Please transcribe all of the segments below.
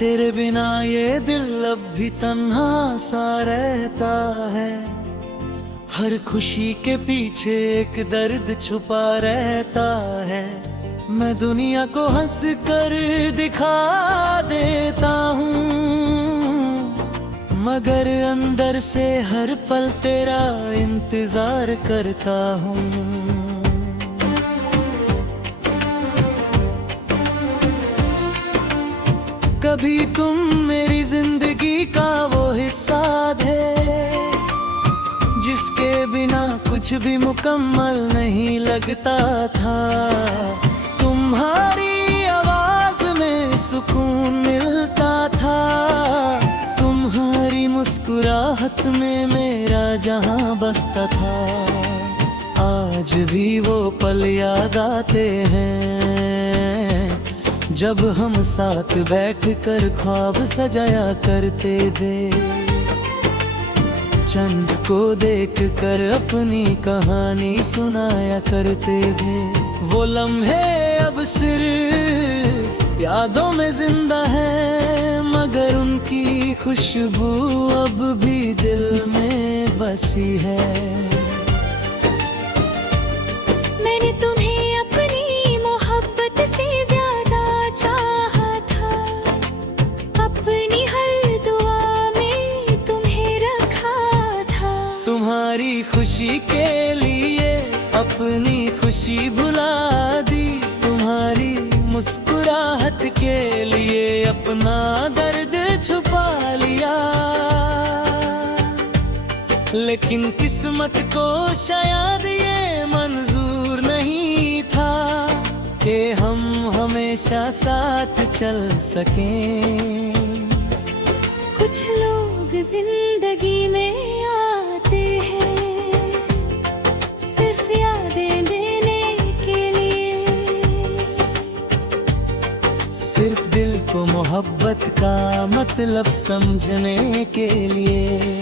तेरे बिना ये दिल अब भी तन्हा सा रहता है। हर खुशी के पीछे एक दर्द छुपा रहता है। मैं दुनिया को हंस कर दिखा देता हूँ, मगर अंदर से हर पल तेरा इंतजार करता हूँ। कभी तुम मेरी जिंदगी का वो हिस्सा थे, जिसके बिना कुछ भी मुकम्मल नहीं लगता था। तुम्हारी आवाज में सुकून मिलता था, तुम्हारी मुस्कुराहट में मेरा जहां बसता था। आज भी वो पल याद आते हैं, जब हम साथ बैठकर ख्वाब सजाया करते थे। चंद को देखकर अपनी कहानी सुनाया करते थे। वो लम्हे अब सिर्फ यादों में जिंदा है, मगर उनकी खुशबू अब भी दिल में बसी है। मैंने तुम्हें अपनी मोहब्बत से ज्यादा चाहा था, अपनी हर दुआ में तुम्हें रखा था। तुम्हारी खुशी के लिए अपनी खुशी भुला दी, तुम्हारी मुस्कुराहट के लिए अपना दर्द छुपा लिया। लेकिन किस्मत को शायद ये मंजूर नहीं था कि हम हमेशा साथ चल सकें। कुछ लोग जिंदगी में आते हैं सिर्फ यादें देने के लिए, सिर्फ दिल को मोहब्बत का मतलब समझने के लिए।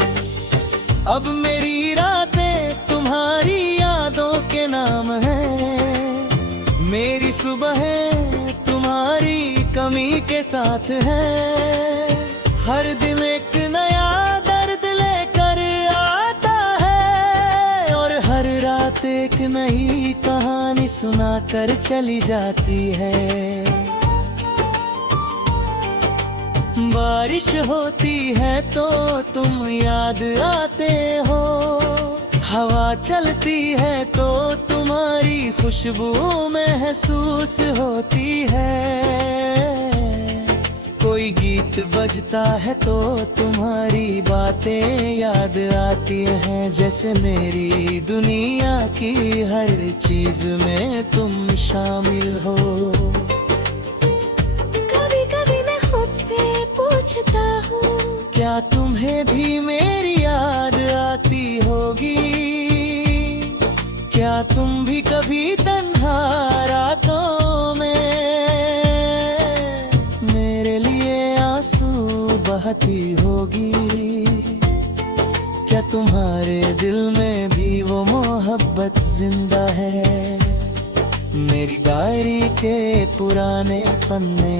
अब मेरी रातें तुम्हारी यादों के नाम है, मेरी सुबहें तुम्हारी कमी के साथ है। हर दिन एक नया दर्द लेकर आता है, और हर रात एक नई कहानी सुनाकर चली जाती है। बारिश होती है तो तुम याद आते हो, हवा चलती है तो तुम्हारी खुशबू महसूस होती है। कोई गीत बजता है तो तुम्हारी बातें याद आती हैं, जैसे मेरी दुनिया की हर चीज में तुम शामिल हो। पूछता हूँ क्या तुम्हें भी मेरी याद आती होगी? क्या तुम भी कभी तन्हा रातों में मेरे लिए आंसू बहती होगी? क्या तुम्हारे दिल में भी वो मोहब्बत जिंदा है? मेरी डायरी के पुराने पन्ने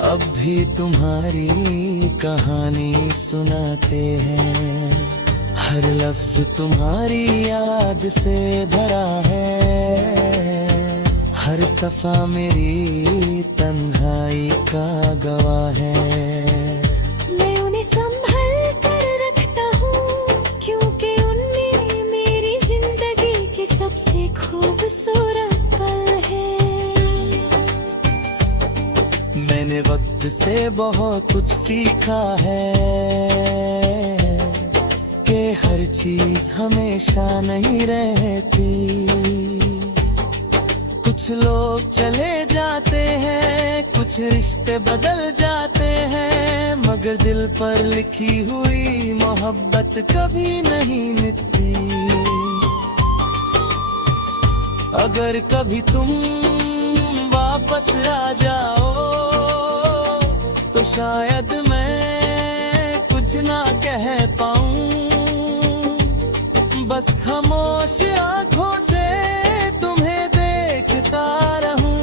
अब भी तुम्हारी कहानी सुनाते हैं। हर लफ्ज तुम्हारी याद से भरा है, हर सफा मेरी तन्हाई का गवाह है। मैं उन्हें संभल कर रखता हूँ, क्योंकि उनमें मेरी जिंदगी के सबसे खूबसूरत पल है। मैंने वक्त से बहुत कुछ सीखा है, कि हर चीज हमेशा नहीं रहती। कुछ लोग चले जाते हैं, कुछ रिश्ते बदल जाते हैं, मगर दिल पर लिखी हुई मोहब्बत कभी नहीं मिटती। अगर कभी तुम वापस आ जाओ तो शायद मैं कुछ ना कह पाऊं, बस खामोश आंखों से तुम्हें देखता रहूं।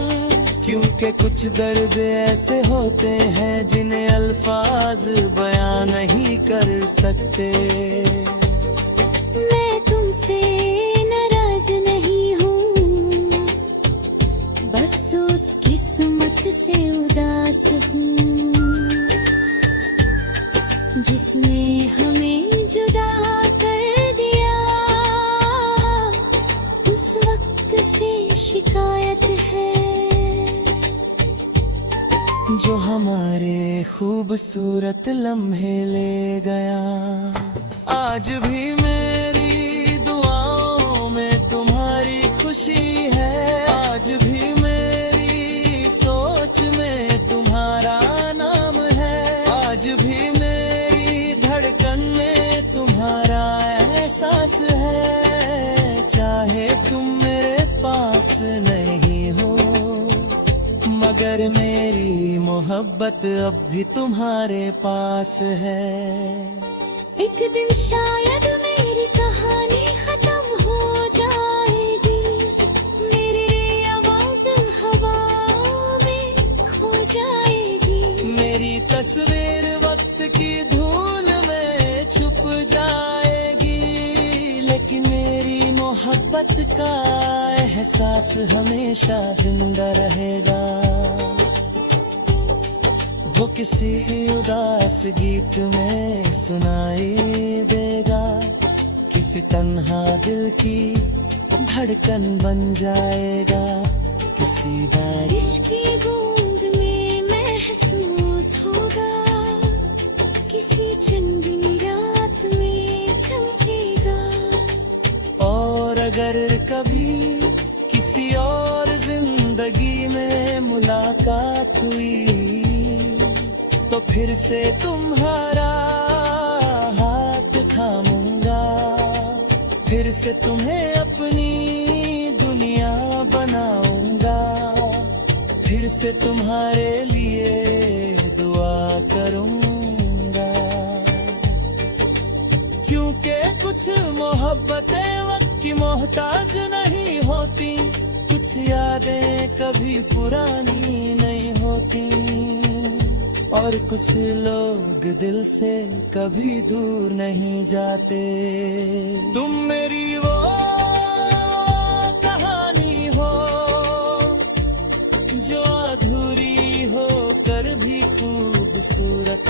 क्योंकि कुछ दर्द ऐसे होते हैं जिन्हें अल्फाज बयां नहीं कर सकते। मैं तुमसे नाराज नहीं हूँ, बस उस किस्मत से उदास हूँ जिसने हमें जुदा कर दिया। उस वक्त से शिकायत है जो हमारे खूबसूरत लम्हे ले गया। आज भी मेरी दुआओं में तुम्हारी खुशी है, आज भी मेरी सोच में तुम्हारा नाम है, आज भी मेरी धड़कन में तुम्हारा एहसास है। चाहे तुम मेरे पास नहीं हो, मगर मेरी मोहब्बत अब भी तुम्हारे पास है। एक दिन शायद मेरी कहानी खत्म हो जाएगी, मेरी आवाज हवा में खो जाएगी, मेरी तस्वीर वक्त की धूल में छुप जाएगी, लेकिन मेरी मोहब्बत का एहसास हमेशा जिंदा रहेगा। वो किसी उदास गीत में सुनाई देगा, किसी तन्हा दिल की धड़कन बन जाएगा, किसी बारिश की बूंद में महसूस होगा, किसी चंदनी रात में चमकेगा। और अगर कभी किसी और जिंदगी में मुलाकात हुई तो फिर से तुम्हारा हाथ थामूंगा, फिर से तुम्हें अपनी दुनिया बनाऊंगा, फिर से तुम्हारे लिए दुआ करूंगा। क्योंकि कुछ मोहब्बतें वक्त की मोहताज नहीं होती, कुछ यादें कभी पुरानी नहीं होती, और कुछ लोग दिल से कभी दूर नहीं जाते। तुम मेरी वो कहानी हो जो अधूरी हो कर भी खूबसूरत